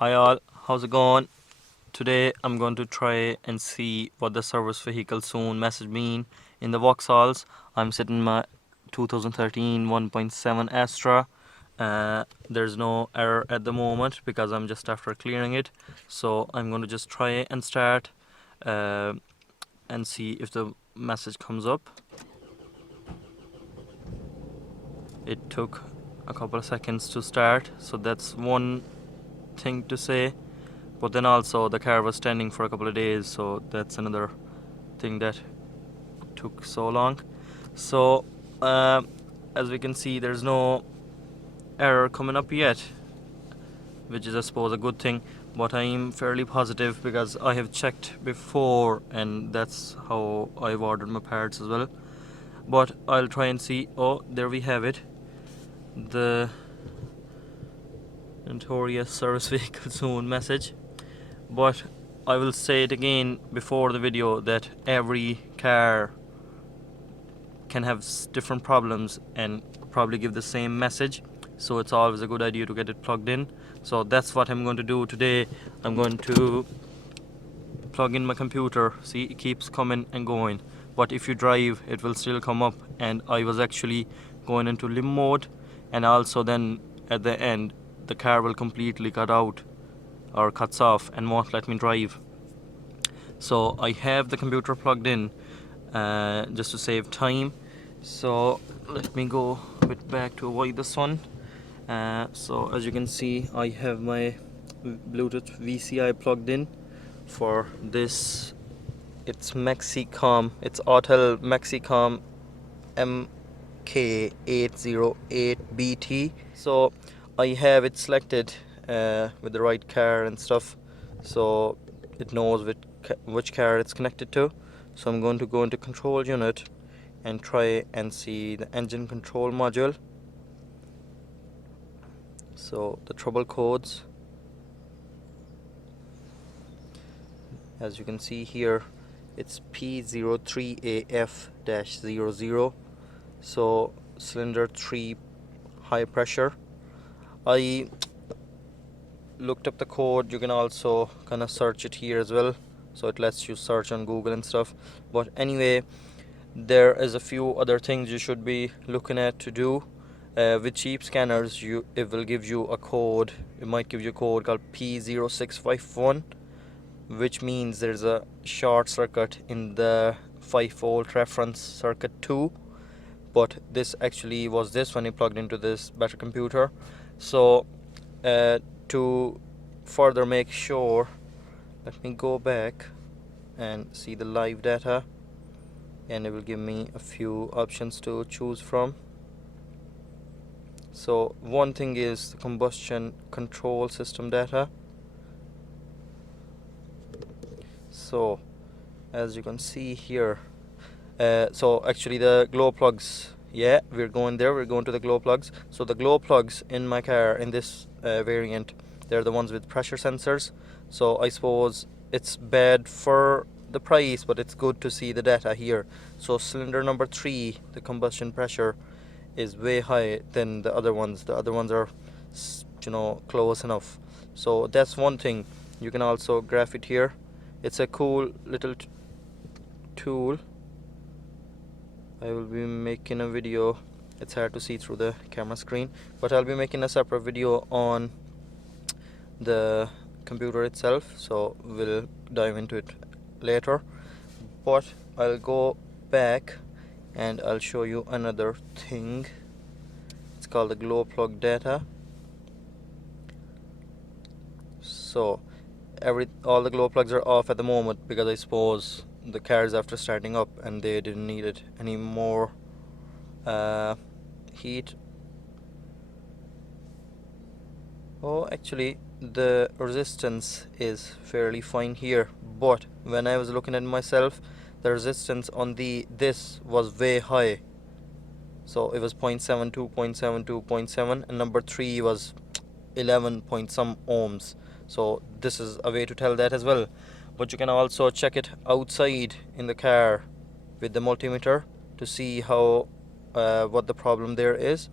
Hi all, how's it going? Today I'm going to try and see what the service vehicle soon message mean in the Vauxhalls. I'm sitting in my 2013 1.7 Astra. There's no error at the moment because I'm just after clearing it. So I'm going to just try and start uh, and see if the message comes up. It took a couple of seconds to start, so that's one thing to say. But then also the car was standing for a couple of days, so that's another thing that took so long. So as we can see, there's no error coming up yet, which is I suppose a good thing, but I'm fairly positive because I have checked before and that's how I've ordered my parts as well. But I'll try and see. Oh, there we have it, the notorious service vehicle soon message. But I will say it again before the video that every car can have different problems and probably give the same message, so it's always a good idea to get it plugged in. So that's what I'm going to do today. I'm going to plug in my computer. See, it keeps coming and going, but if you drive it will still come up, and I was actually going into limp mode, and also then at the end the car will completely cut out or cuts off and won't let me drive. So I have the computer plugged in just to save time. So let me go a bit back to avoid this one. So as you can see, I have my Bluetooth VCI plugged in for this. It's MaxiCom, it's Autel MaxiCom MK808BT. So I have it selected with the right car and stuff, so it knows which car it's connected to. So I'm going to go into control unit and try and see the engine control module. So the trouble codes, as you can see here, it's P03AF-00. so cylinder 3 high pressure. I looked up the code. You can also kind of search it here as well, so it lets you search on Google and stuff. But anyway, there is a few other things you should be looking at to do. With cheap scanners, it will give you a code. It might give you a code called P0651, which means there's a short circuit in the 5-volt reference circuit 2. But this actually was this when you plugged into this better computer. So to further make sure, let me go back and see the live data, and it will give me a few options to choose from. So one thing is the combustion control system data. So as you can see here, so actually the glow plugs, yeah, we're going there, we're going to the glow plugs. So the glow plugs in my car in this variant, they're the ones with pressure sensors. So I suppose it's bad for the price, but it's good to see the data here. So cylinder number 3, the combustion pressure is way high than the other ones. The other ones are, close enough. So that's one thing. You can also graph it here. It's a cool little tool. I will be making a video. It's hard to see through the camera screen, but I'll be making a separate video on the computer itself, so we'll dive into it later. But I'll go back and I'll show you another thing. It's called the glow plug data. So all the glow plugs are off at the moment because I suppose the car is after starting up and they didn't need it any more heat. Oh, actually the resistance is fairly fine here, but when I was looking at myself, the resistance on this was way high. So it was 0.72, 0.72, 0.7, and number 3 was 11 point some ohms. So this is a way to tell that as well. But you can also check it outside in the car with the multimeter to see how what the problem there is.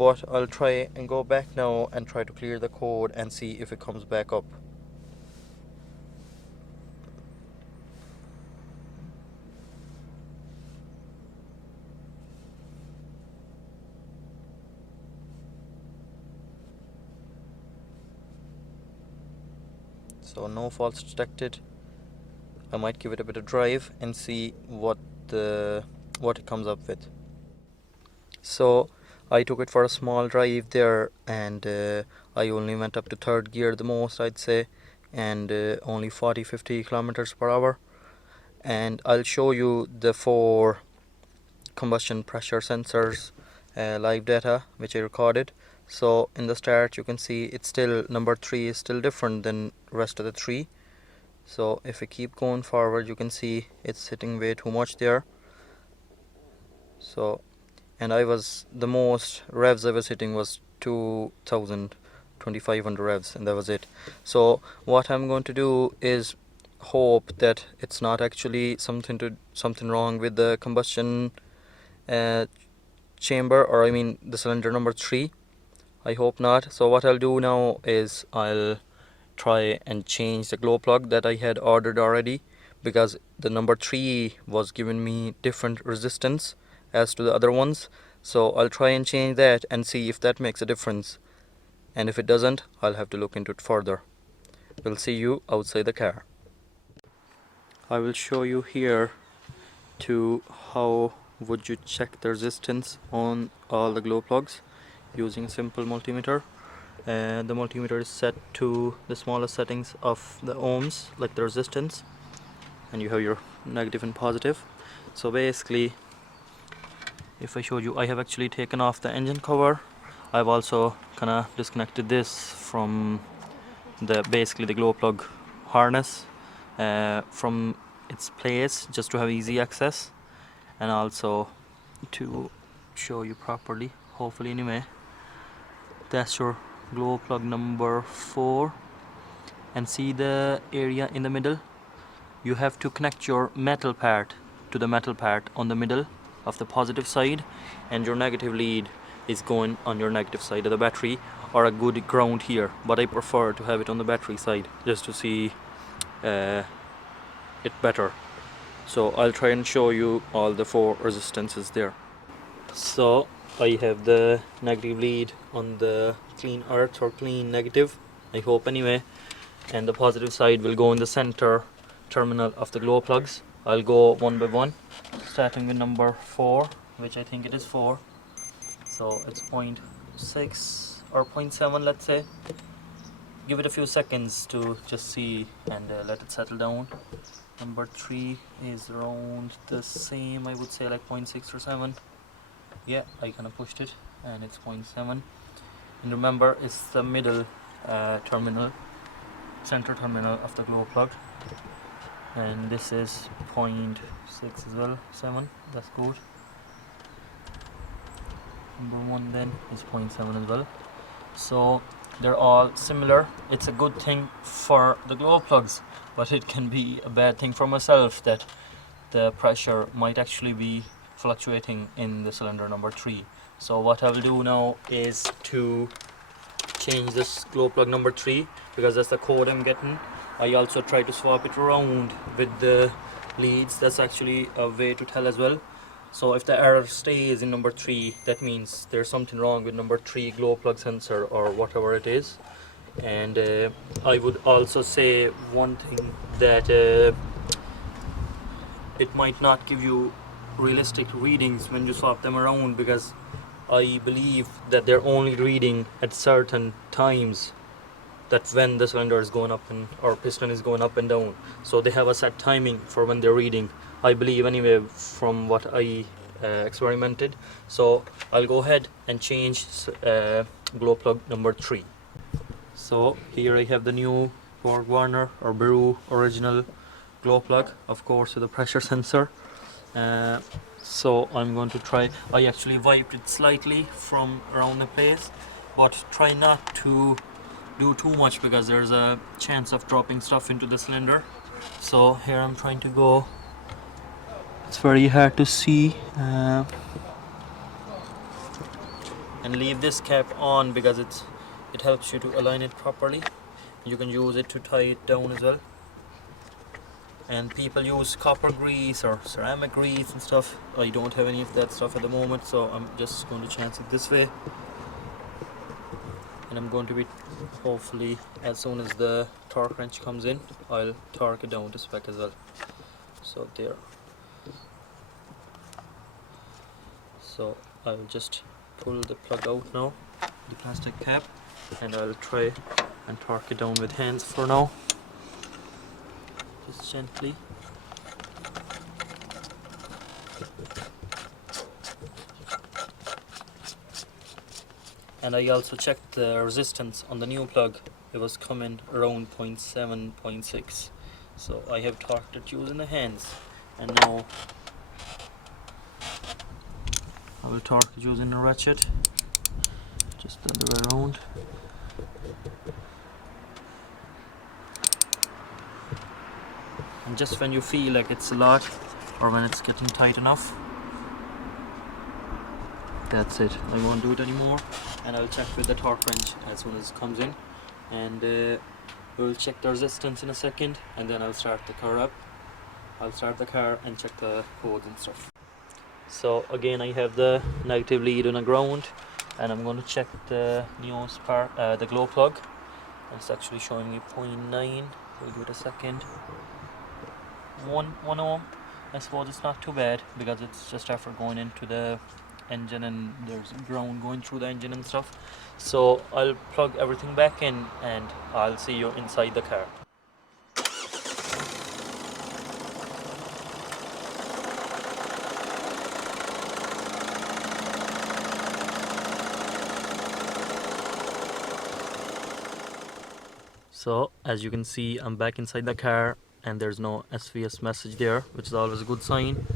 but I'll try and go back now and try to clear the code and see if it comes back up. So no faults detected. I might give it a bit of drive and see what it comes up with. So I took it for a small drive there, and I only went up to third gear the most, I'd say, and only 40-50 kilometers per hour. And I'll show you the 4 combustion pressure sensors live data which I recorded. So in the start you can see it's still, number 3 is still different than rest of the 3. So if we keep going forward, you can see it's hitting way too much there. So, and the most revs I was hitting was 2500 revs, and that was it. So what I'm going to do is hope that it's not actually something wrong with the combustion chamber, or I mean the cylinder number 3. I hope not. So what I'll do now is I'll try and change the glow plug that I had ordered already, because the number 3 was giving me different resistance as to the other ones. So I'll try and change that and see if that makes a difference, and if it doesn't, I'll have to look into it further. We'll see you outside the car. I will show you here to how would you check the resistance on all the glow plugs using a simple multimeter. The multimeter is set to the smallest settings of the ohms, like the resistance, and you have your negative and positive. So basically, if I showed you, I have actually taken off the engine cover. I've also kind of disconnected this from basically the glow plug harness from its place, just to have easy access, and also to show you properly, hopefully anyway. That's your glow plug number 4, and see the area in the middle. You have to connect your metal part to the metal part on the middle of the positive side, and your negative lead is going on your negative side of the battery, or a good ground here, but I prefer to have it on the battery side just to see it better. So I'll try and show you all the 4 resistances there. So I have the negative lead on the clean earth, or clean negative, I hope anyway, and the positive side will go in the center terminal of the glow plugs. I'll go one by one, starting with number 4, which I think it is 4. So it's 0.6 or 0.7, let's say. Give it a few seconds to just see and let it settle down. Number 3 is around the same, I would say, like 0.6 or 7. Yeah, I kind of pushed it, and it's 0.7. And remember, it's the middle terminal, center terminal of the glow plug. And this is 0.6 as well, 7, that's good. Number 1 then is 0.7 as well. So they're all similar. It's a good thing for the glow plugs, but it can be a bad thing for myself that the pressure might actually be fluctuating in the cylinder number 3. So what I will do now is to change this glow plug number 3, because that's the code I'm getting. I also try to swap it around with the leads. That's actually a way to tell as well. So if the error stays in number 3, that means there's something wrong with number 3 glow plug sensor, or whatever it is. And I would also say one thing, that it might not give you realistic readings when you swap them around, because I believe that they're only reading at certain times, that when the cylinder is going up or piston is going up and down. So they have a set timing for when they're reading, I believe anyway, from what I experimented. So I'll go ahead and change glow plug number 3. So here I have the new Borg Warner or Beru original glow plug, of course with a pressure sensor. So I'm going to try, I actually wiped it slightly from around the place, but try not to do too much, because there's a chance of dropping stuff into the cylinder. So here I'm trying to go, it's very hard to see, and leave this cap on because it helps you to align it properly. You can use it to tie it down as well. And people use copper grease or ceramic grease and stuff. I don't have any of that stuff at the moment, so I'm just going to chance it this way. And I'm going to be, hopefully, as soon as the torque wrench comes in, I'll torque it down to spec as well. So there. So I'll just pull the plug out now, the plastic cap, and I'll try and torque it down with hands for now. Just gently. And I also checked the resistance on the new plug. It was coming around 0.7, 0.6. So I have torqued it using the hands. And now I will torque it using a ratchet. Just the other way around. And just when you feel like it's a lot, or when it's getting tight enough, that's it. I won't do it anymore, and I'll check with the torque wrench as soon as it comes in, and we'll check the resistance in a second, and then I'll start the car up. I'll start the car and check the codes and stuff. So again, I have the negative lead on a ground, and I'm going to check the neon spark, the glow plug. It's actually showing me 0.9. We'll give it a second. 1 ohm. I suppose it's not too bad because it's just after going into the engine and there's ground going through the engine and stuff. So I'll plug everything back in and I'll see you inside the car. So as you can see, I'm back inside the car and there's no SVS message there, which is always a good sign.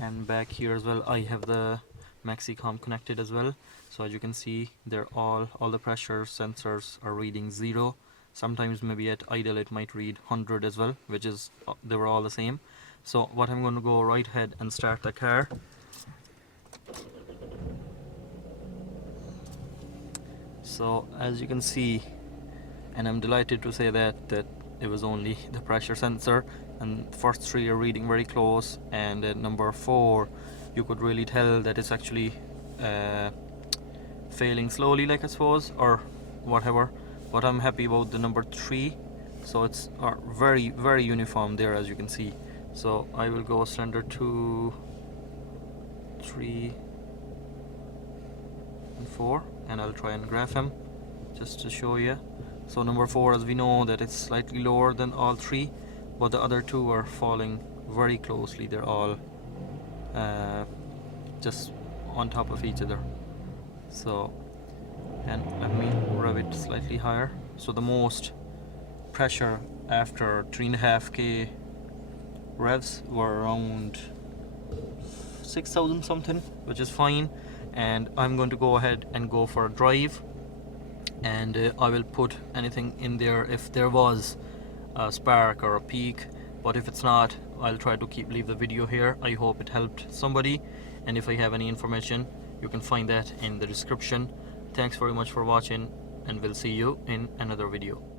And back here as well, I have the MaxiCom connected as well. So as you can see, they're all the pressure sensors are reading 0. Sometimes maybe at idle it might read 100 as well, which is they were all the same. So what I'm going to go right ahead and start the car. So as you can see, and I'm delighted to say that it was only the pressure sensor, and the first 3 are reading very close, and at number 4 you could really tell that it's actually failing slowly, like I suppose, or whatever, but I'm happy about the number 3. So it's very uniform there, as you can see. So I will go cylinder 2, 3 and 4, and I'll try and graph them just to show you. So number 4, as we know, that it's slightly lower than all 3, but the other 2 are falling very closely. They're all just on top of each other. So, and let me rev it slightly higher. So the most pressure after 3.5k revs were around 6,000 something, which is fine. And I'm going to go ahead and go for a drive, and I will put anything in there if there was a spark or a peak, but if it's not, I'll try to leave the video here. I hope it helped somebody, and if I have any information, you can find that in the description. Thanks very much for watching, and we'll see you in another video.